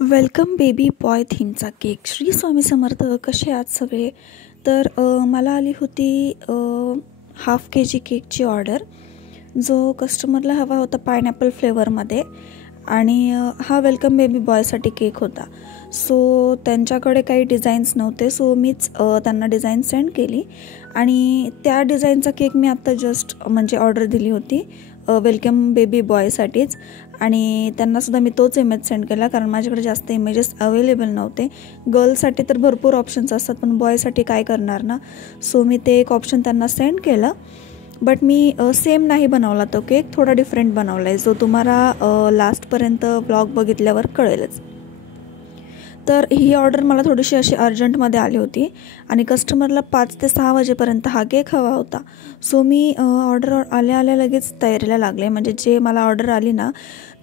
Welcome baby boy थीमचा cake. Shri Swami Samarth. कसे आहात सगळे? तर मला आली होती हाफ के जी केकची ऑर्डर, जो कस्टमरला हवा होता पायनॅपल फ्लेवरमध्ये. आणि हा वेलकम बेबी बॉयसाठी केक होता. सो त्यांच्याकडे काही डिझाईन्स नव्हते, सो मीच त्यांना डिझाईन सेंड केली आणि त्या डिझाईनचा केक मी आत्ता जस्ट म्हणजे ऑर्डर दिली होती वेलकम बेबी बॉयसाठीच. आणि त्यांनासुद्धा मी तोच इमेज सेंड केला, कारण माझ्याकडे जास्त इमेजेस अवेलेबल नव्हते. गर्लसाठी तर भरपूर ऑप्शन्स असतात, पण बॉयसाठी काय करणार ना. सो मी ते एक ऑप्शन त्यांना सेंड केलं. बट मी सेम नाही बनवला तो केक, थोडा डिफरंट बनवला आहे, जो तुम्हाला लास्टपर्यंत ब्लॉग बघितल्यावर कळेलच. तर ही ऑर्डर मला थोडीशी अशी अर्जंटमध्ये आली होती आणि कस्टमरला 5 ते 6 वाजेपर्यंत हा केक हवा होता. सो मी ऑर्डर आल्या लगेच तयारीला लागले. म्हणजे जे मला ऑर्डर आली ना,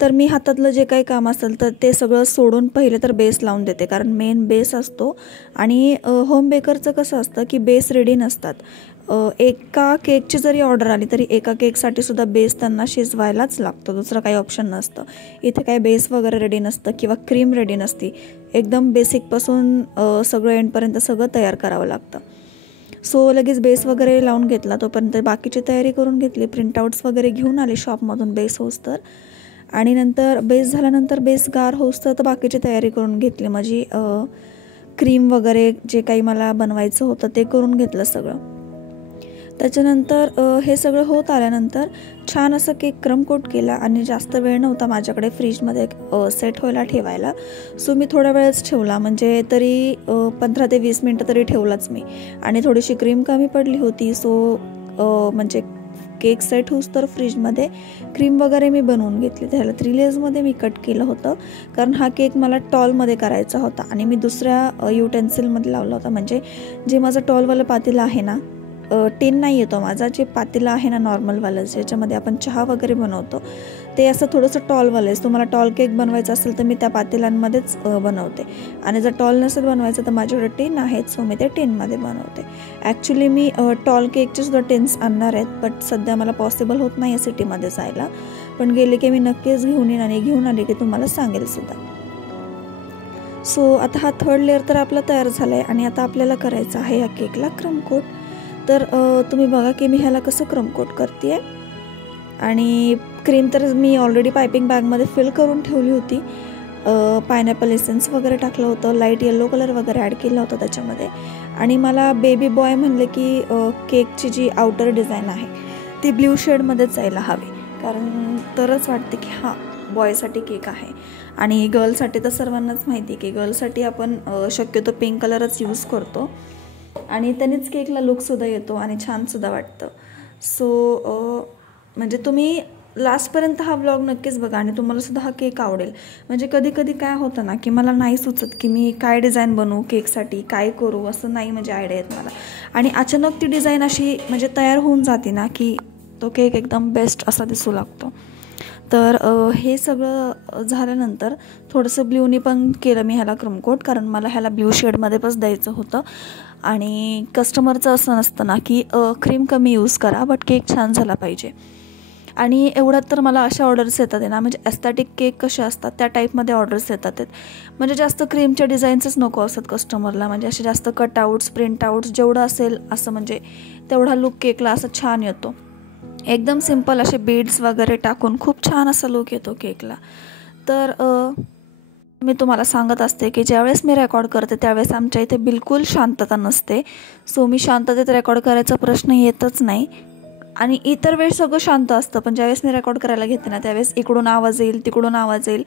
तर मी हातातलं जे काही काम असेल तर ते सगळं सोडून पहिले तर बेस लावून देते, कारण मेन बेस असतो. आणि होम बेकरचं कसं असतं की बेस रेडी नसतात. एका केकची जरी ऑर्डर आली तरी एका केकसाठी सुद्धा बेस त्यांना शिजवायलाच लागतो, दुसरं काही ऑप्शन नसतं. इथे काही बेस वगैरे रेडी नसतं किंवा क्रीम रेडी नसती. एकदम बेसिकपासून सगळं एंडपर्यंत सगळं तयार करावं लागतं. सो लगेच बेस वगैरे लावून घेतला, तोपर्यंत बाकीची तयारी करून घेतली. प्रिंटआउट्स वगैरे घेऊन आले शॉपमधून बेस होस्तर. आणि नंतर बेस झाल्यानंतर बेस गार होस्तर तर बाकीची तयारी करून घेतली. माझी क्रीम वगैरे जे काही मला बनवायचं होतं ते करून घेतलं सगळं. त्याच्यानंतर हे सगळं होत आल्यानंतर छान असं केक क्रम कोट केला आणि जास्त वेळ नव्हता माझ्याकडे फ्रीजमध्ये सेट व्हायला ठेवायला. सो मी थोडा वेळच ठेवला, म्हणजे तरी 15 ते 20 मिनटं तरी ठेवलाच मी. आणि थोडीशी क्रीम कमी पडली होती, सो म्हणजे केक सेट होऊस तर फ्रीजमध्ये क्रीम वगैरे मी बनवून घेतली. त्याला 3 लेयर्समध्ये मी कट केलं होतं, कारण हा केक मला टॉलमध्ये करायचा होता. आणि मी दुसऱ्या युटेन्सिलमध्ये लावला होता, म्हणजे जे माझं टॉलवालं पातेलं आहे ना, टिन नाही येतो माझा, जे पातेलं आहे ना नॉर्मलवालं, ज्याच्यामध्ये आपण चहा वगैरे बनवतो, ते असं थोडंसं टॉलवालं आहे. तुम्हाला टॉल केक बनवायचा असेल तर मी त्या पातेल्यांमध्येच बनवते. आणि जर टॉल नसेल बनवायचं तर माझ्याकडे टिन आहेत, सो मी ते टिनमध्ये बनवते. ॲक्च्युली मी टॉल केकचे सुद्धा टिन्स आणणार आहेत, बट सध्या मला पॉसिबल होत नाही आहे सिटीमध्ये जायला. पण गेले की मी नक्कीच घेऊन येईन आणि घेऊन आले की तुम्हाला सांगेल सुद्धा. सो आता हा 3rd लेअर तर आपला तयार झाला आहे आणि आता आपल्याला करायचं आहे या केकला क्रम कोट. तर तुम्ही बघा की मी ह्याला कसं क्रम कोट करते आहे. आणि क्रीम तर मी ऑलरेडी पायपिंग बॅगमध्ये फिल करून ठेवली होती. पायनॅपल एसेन्स वगैरे टाकलं होतं, लाईट येलो कलर वगैरे ॲड केला होता त्याच्यामध्ये. आणि मला बेबी बॉय म्हणले की केकची जी आउटर डिझाईन आहे ती ब्ल्यू शेडमध्येच जायला हवी, कारण तरच वाटते की हां बॉयसाठी केक आहे. आणि गर्लसाठी तर सर्वांनाच माहिती की गर्लसाठी आपण शक्यतो पिंक कलरच यूज करतो आणि त्यानेच केकला लुकसुद्धा येतो आणि छानसुद्धा वाटतं. सो म्हणजे तुम्ही लास्टपर्यंत हा व्लॉग नक्कीच बघा आणि तुम्हालासुद्धा हा केक आवडेल. म्हणजे कधी कधी काय होतं ना की मला नाही सुचत की मी काय डिझाईन बनवू केकसाठी, काय करू, असं नाही म्हणजे आयडिया येत मला. आणि अचानक ती डिझाईन अशी म्हणजे तयार होऊन जाते ना की तो केक एकदम बेस्ट असा दिसू लागतो. तर हे सगळं झाल्यानंतर थोडंसं ब्ल्यूनी पण केलं मी ह्याला क्रमकोट, कारण मला ह्याला ब्ल्यू शेडमध्ये पण द्यायचं होतं. आणि कस्टमरचं असं नसतं ना की क्रीम कमी यूज करा बट केक छान झाला पाहिजे. आणि एवढ्यात तर मला अशा ऑर्डर्स येतात आहे ना, म्हणजे ॲस्थेटिक केक कसे असतात त्या टाईपमध्ये ऑर्डर्स येतात आहेत. म्हणजे जास्त क्रीमच्या डिझाईन्सच नको असतात कस्टमरला, म्हणजे असे जास्त कटआउट्स प्रिंटआउट्स जेवढं असेल असं, म्हणजे तेवढा लुक केकला असं छान येतो. एकदम सिम्पल असे बीड्स वगैरे टाकून खूप छान असा लुक येतो केकला. तर मी तुम्हाला सांगत असते की ज्यावेळेस मी रेकॉर्ड करते त्यावेळेस आमच्या इथे बिलकुल शांतता नसते. सो मी शांततेत रेकॉर्ड करायचा प्रश्न येतच नाही. आणि इतर वेळेस सगळं शांत असतं, पण ज्यावेळेस मी रेकॉर्ड करायला घेते ना त्यावेळेस इकडून आवाज येईल तिकडून आवाज येईल,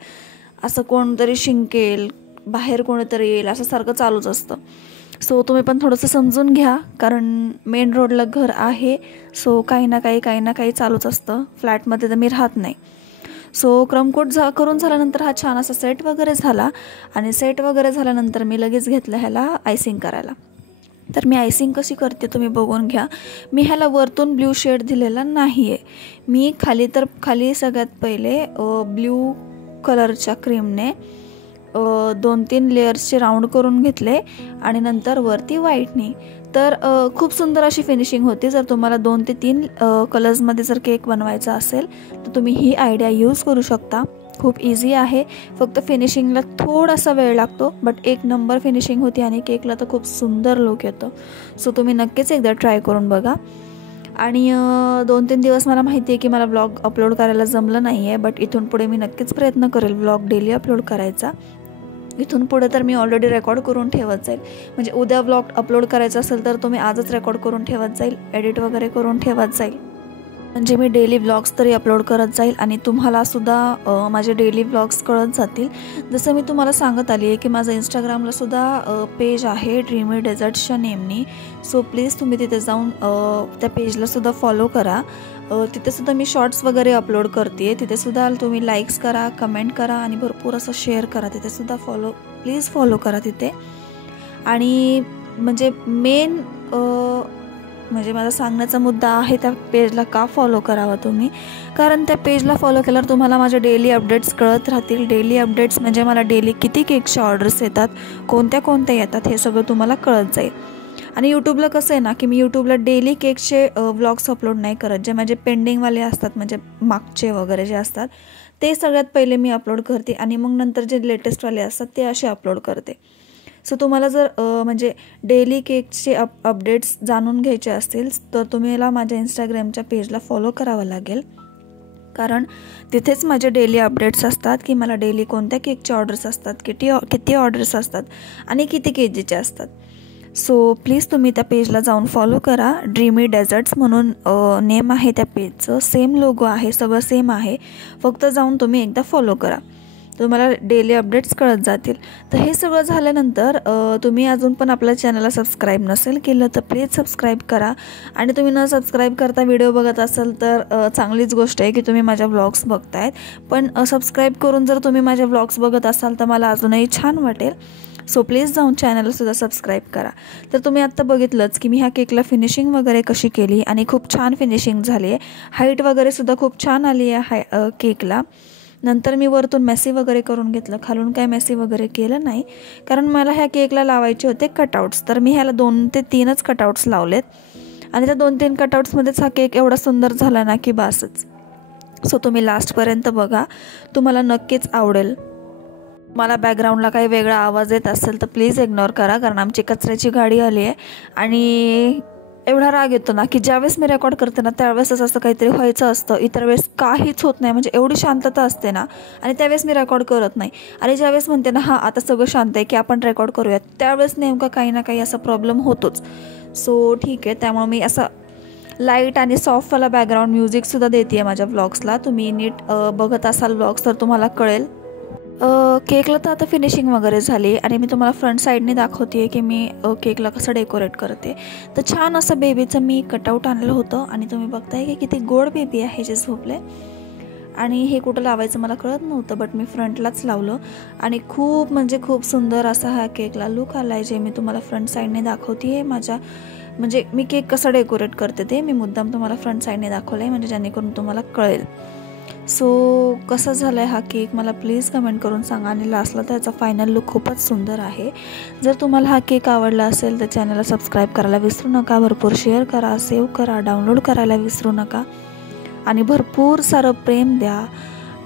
असं कोणतरी शिंकेल, बाहेर कोणीतरी येईल, असं सारखं चालूच असतं. सो तुम्ही पण थोडंसं समजून घ्या, कारण मेन रोडला घर आहे. सो काही ना काही चालूच असतं. फ्लॅटमध्ये तर मी राहत नाही. सो क्रमकोट करून झाल्यानंतर हा छान असा सेट वगैरे झाला. आणि सेट वगैरे झाल्यानंतर मी लगेच घेतलं ह्याला आयसिंग करायला. तर मी आयसिंग कशी करते तुम्ही बघून घ्या. मी ह्याला वरतून ब्ल्यू शेड दिलेला नाही आहे. मी खाली सगळ्यात पहिले ब्ल्यू कलरच्या क्रीमने 2-3 लेयर्सचे राऊंड करून घेतले आणि नंतर वरती व्हाईटनी. तर खूप सुंदर अशी फिनिशिंग होती. जर तुम्हाला 2 ते 3 कलर्समध्ये जर केक बनवायचा असेल तर तुम्ही ही आयडिया यूज करू शकता. खूप इझी आहे, फक्त फिनिशिंगला थोडासा वेळ लागतो, बट एक नंबर फिनिशिंग होती आणि केकला तर खूप सुंदर लुक येतो. सो तुम्ही नक्कीच एकदा ट्राय करून बघा. आणि 2-3 दिवस मला माहिती आहे की मला व्लॉग अपलोड करायला जमलं नाही आहे, बट इथून पुढे मी नक्कीच प्रयत्न करेल व्लॉग डेली अपलोड करायचा. इथून पुढे तर मी ऑलरेडी रेकॉर्ड करून ठेवत जाईल, म्हणजे उद्या व्लॉग अपलोड करायचा असेल तर तो मी आजच रेकॉर्ड करून ठेवत जाईल, एडिट वगैरे करून ठेवत जाईल, म्हणजे मी डेली व्लॉग्स तरी अपलोड करत जाईल आणि तुम्हालासुद्धा माझे डेली व्लॉग्स कळत जातील. जसं मी तुम्हाला सांगत आली आहे की माझं इंस्टाग्रामलासुद्धा पेज आहे ड्रीमी डेझर्ट्सच्या नेमनी. सो प्लीज तुम्ही तिथे जाऊन त्या पेजलासुद्धा फॉलो करा. तिथेसुद्धा मी शॉर्ट्स वगैरे अपलोड करते, तिथेसुद्धा तुम्ही लाईक्स करा, कमेंट करा आणि भरपूर असं शेअर करा. तिथेसुद्धा प्लीज फॉलो करा तिथे. आणि म्हणजे मेन म्हणजे माझा सांगण्याचा मुद्दा आहे त्या पेजला का फॉलो करावा तुम्ही, कारण त्या पेजला फॉलो केल्यावर तुम्हाला माझे डेली अपडेट्स कळत राहतील. डेली अपडेट्स म्हणजे मला डेली किती केकच्या ऑर्डर्स येतात, कोणत्या येतात, हे सगळं तुम्हाला कळत जाईल. आणि यूट्यूबला कसं आहे ना की मी यूट्यूबला डेली केकचे व्लॉग्स अपलोड नाही करत, जे माझे पेंडिंगवाले असतात, म्हणजे मागचे वगैरे जे असतात ते सगळ्यात पहिले मी अपलोड करते आणि मग नंतर जे लेटेस्टवाले असतात ते असे अपलोड करते. सो तुम्हाला जर म्हणजे डेली केकचे अपडेट्स जाणून घ्यायचे असतील तर तुम्हाला माझ्या इंस्टाग्रामच्या पेजला फॉलो करावं लागेल, कारण तिथेच माझे डेली अपडेट्स असतात की मला डेली कोणत्या केकचे ऑर्डर्स असतात, किती ऑर्डर्स असतात आणि किती केजीचे असतात. सो प्लीज तुम्ही त्या पेजला जाऊन फॉलो करा. ड्रीमी डेझर्ट्स म्हणून नेम आहे त्या पेजचं, सेम लोगो आहे, सगळं सेम आहे, फक्त जाऊन तुम्ही एकदा फॉलो करा, तुम्हाला डेली अपडेट्स कळत जातील. तर हे सगळं झाल्यानंतर तुम्ही अजून पण आपल्या चॅनलला सबस्क्राईब नसेल केलं तर प्लीज सबस्क्राईब करा. आणि तुम्ही न सबस्क्राईब करता व्हिडिओ बघत असाल तर चांगलीच गोष्ट आहे की तुम्ही माझ्या व्लॉग्स बघतायत, पण सबस्क्राईब करून जर तुम्ही माझे व्लॉग्स बघत असाल तर मला अजूनही छान वाटेल. सो प्लीज जाऊन चॅनलसुद्धा सबस्क्राईब करा. तर तुम्ही आत्ता बघितलंच की मी ह्या केकला फिनिशिंग वगैरे कशी केली आणि खूप छान फिनिशिंग झाली आहे. हाईट वगैरेसुद्धा खूप छान आली आहे केकला. नंतर मी वरतून मेसी वगैरे करून घेतलं, खालून काय मेसी वगैरे केलं नाही, कारण मला ह्या केकला लावायचे होते कटआउट्स. तर मी ह्याला 2 ते 3च कटआउट्स लावलेत आणि त्या 2-3 कटआउट्समध्येच हा केक एवढा सुंदर झाला ना की बासच. सो तुम्ही लास्टपर्यंत बघा, तुम्हाला नक्कीच आवडेल. मला बॅकग्राऊंडला काही वेगळा आवाज येत असेल तर प्लीज इग्नोर करा, कारण आमची कचऱ्याची गाडी आली आहे आणि एवढा राग येतो ना की ज्यावेळेस मी रेकॉर्ड करते ना त्यावेळेसच असं काहीतरी व्हायचं असतं, इतर वेळेस काहीच होत नाही, म्हणजे एवढी शांतता असते ना, आणि त्यावेळेस मी रेकॉर्ड करत नाही. आणि ज्यावेळेस म्हणते ना हां आता सगळं शांत आहे की आपण रेकॉर्ड करूयात, त्यावेळेस नेमका काही ना काही असा प्रॉब्लेम होतोच. सो ठीक आहे, त्यामुळे मी असं लाईट आणि सॉफ्टवाला बॅकग्राऊंड म्युझिकसुद्धा देते आहे माझ्या व्लॉग्सला. तुम्ही नीट बघत असाल व्लॉग्स तर तुम्हाला कळेल. केकला तर आता फिनिशिंग वगैरे झाली आणि मी तुम्हाला फ्रंट साईडने दाखवते आहे की मी केकला कसं डेकोरेट करते. तर छान असं बेबीचं मी कटआउट आणलं होतं आणि तुम्ही बघताय की किती गोड बेबी आहे जे झोपले. आणि हे कुठं लावायचं मला कळत नव्हतं, बट मी फ्रंटलाच लावलं आणि खूप म्हणजे खूप सुंदर असा हा केकला लुक आला आहे, जे मी तुम्हाला फ्रंट साईडने दाखवते आहे. म्हणजे मी केक कसं डेकोरेट करते ते मी मुद्दाम तुम्हाला फ्रंट साईडने दाखवलं आहे, म्हणजे जेणेकरून तुम्हाला कळेल. सो कसा झाला आहे हा केक मला प्लीज कमेंट करून सांगा. आणि लास्टला त्याचा फायनल लुक खूपच सुंदर आहे. जर तुम्हाला हा केक आवडला असेल तर चॅनलला सबस्क्राईब करायला विसरू नका, भरपूर शेअर करा, सेव्ह करा, डाउनलोड करायला विसरू नका आणि भरपूर सारं प्रेम द्या.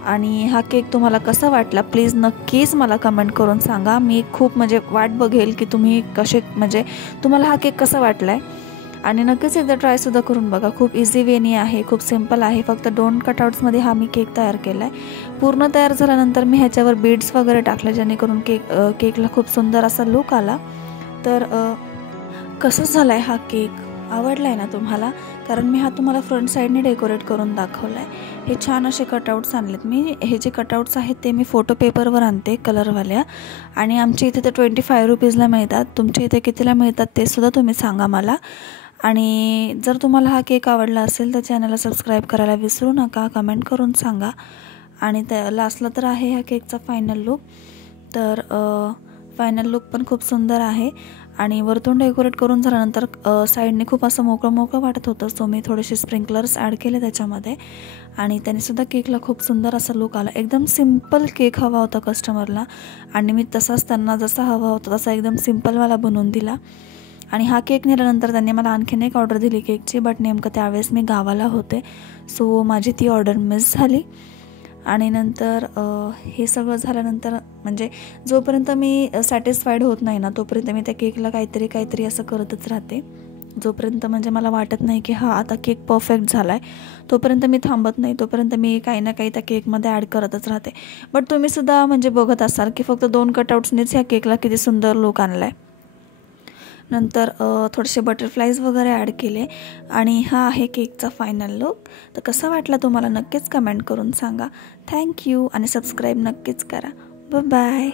आणि हा केक तुम्हाला कसा वाटला प्लीज नक्कीच मला कमेंट करून सांगा. मी खूप म्हणजे वाट बघेल की तुम्ही म्हणजे तुम्हाला हा केक कसा वाटला आहे. आणि नक्कीच एकदा ट्रायसुद्धा करून बघा. खूप इझी वेनी आहे, खूप सिम्पल आहे. फक्त 2 कटआउट्समध्ये हा मी केक तयार केला आहे. पूर्ण तयार झाल्यानंतर मी ह्याच्यावर बीड्स वगैरे टाकले, जेणेकरून केकला खूप सुंदर असा लुक आला. तर कसं झाला आहे हा केक, आवडला आहे ना तुम्हाला, कारण मी हा तुम्हाला फ्रंट साईडने डेकोरेट करून दाखवला आहे. हे छान असे कटआउट्स आणलेत मी. हे जे कटआउट्स आहेत ते मी फोटो पेपरवर आणते कलरवाल्या, आणि आमच्या इथे तर 25 रुपीजला मिळतात. तुमच्या इथे कितीला मिळतात ते सुद्धा तुम्ही सांगा मला. आणि जर तुम्हाला हा केक आवडला असेल तर चॅनलला सबस्क्राईब करायला विसरू नका, कमेंट करून सांगा. आणि त्या लास्टला तर आहे ह्या केकचा फायनल लुक. तर फायनल लुक पण खूप सुंदर आहे. आणि वरतून डेकोरेट करून झाल्यानंतर साईडने खूप असं मोकळं मोकळं वाटत होतं. सो मी थोडेसे स्प्रिंकलर्स ॲड केले त्याच्यामध्ये, आणि त्यानेसुद्धा केकला खूप सुंदर असा लुक आला. एकदम सिम्पल केक हवा होता कस्टमरला, आणि मी तसाच त्यांना जसा हवा होता तसा एकदम सिम्पलवाला बनवून दिला. आणि हा केक नेल्यानंतर त्यांनी मला आणखीन एक ऑर्डर दिली केकची, बट नेमकं त्यावेळेस मी गावाला होते. सो माझी ती ऑर्डर मिस झाली. आणि नंतर हे सगळं झाल्यानंतर म्हणजे जोपर्यंत मी सॅटिस्फाईड होत नाही ना तोपर्यंत मी त्या केकला काहीतरी असं करतच राहते. जोपर्यंत म्हणजे मला वाटत नाही की आता केक परफेक्ट झाला आहे तोपर्यंत मी थांबत नाही. तोपर्यंत मी काही ना काही त्या केकमध्ये ॲड करतच राहते. बट तुम्हीसुद्धा म्हणजे बघत असाल की फक्त 2 कटआउट्सनीच ह्या केकला किती सुंदर लुक आणला आहे. नंतर थोडेसे बटरफ्लाईज वगैरे ॲड केले आणि हा आहे केकचा फायनल लुक. तर कसा वाटला तुम्हाला नक्कीच कमेंट करून सांगा. थँक्यू आणि सबस्क्राईब नक्कीच करा. बाय.